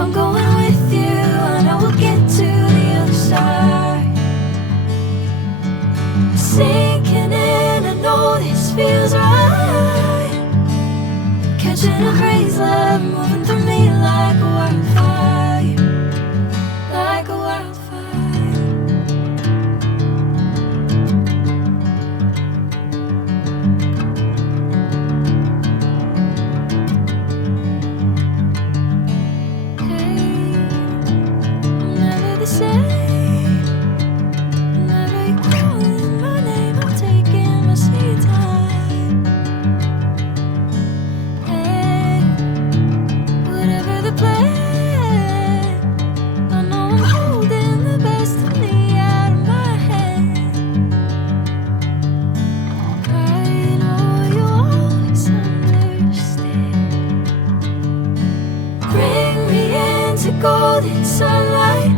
I'm going with you, I know we'll get to the other side. Sinking in, I know this feels right. Catching a crazy love, moving through me like a wildfire, like a wildfire. Golden sunlight.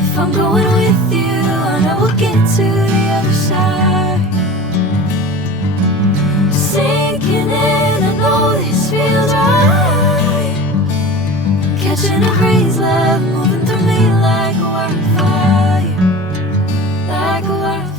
If I'm going with you, I know we'll get to the other side. Sinking in, I know this feels right. Catching a crazy love, moving through me like a wildfire, like a wildfire.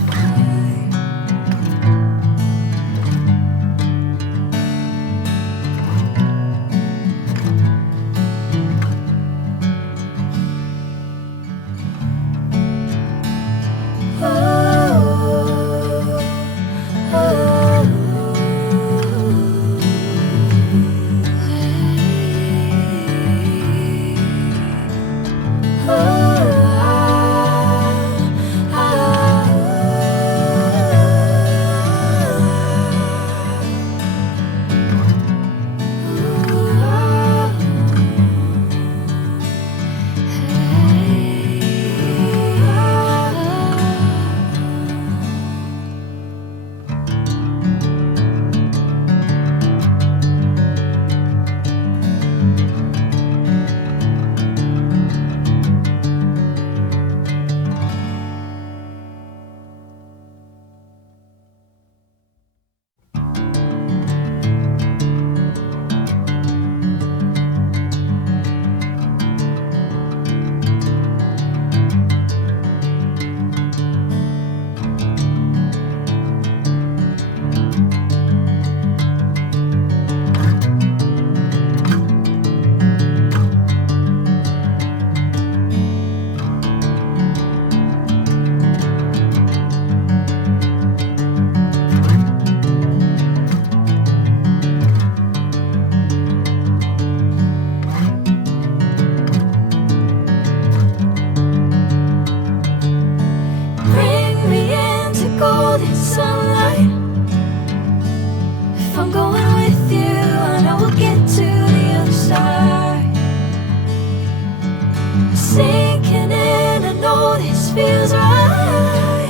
Sinking in, I know this feels right.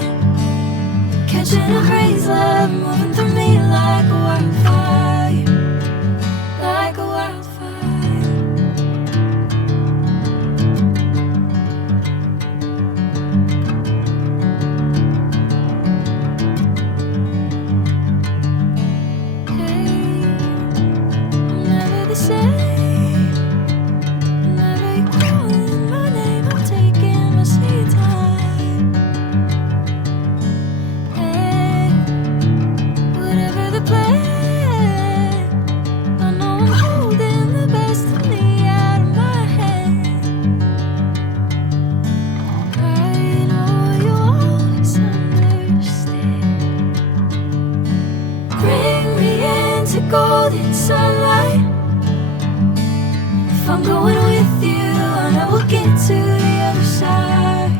Catching a crazy love, moving through me like a wildfire, like a wildfire. Hey, I'm never the same. Golden sunlight. If I'm going with you, I know we'll get to the other side.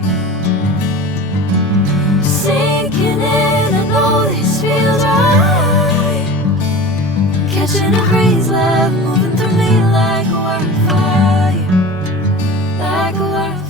Sinking in, I know this feels right. Catching a crazy love, moving through me like a wildfire, like a wildfire.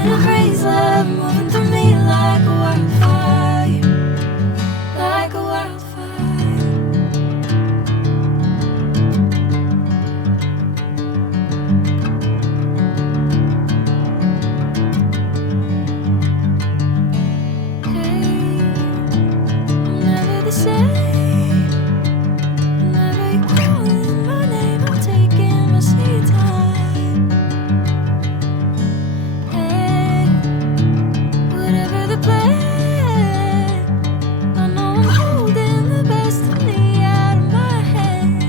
catching a breeze, love moving through me like a wildfire, like a wildfire. Hey, I'm never the same. Whenever you're calling my name, I'm taking my sweet time. Hey, whatever the plan, I know I'm holding the best of me out of my hand.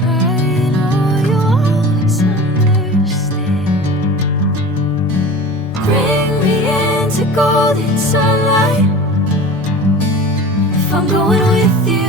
I know you always understand. Bring me into golden sunlight. If I'm going with you,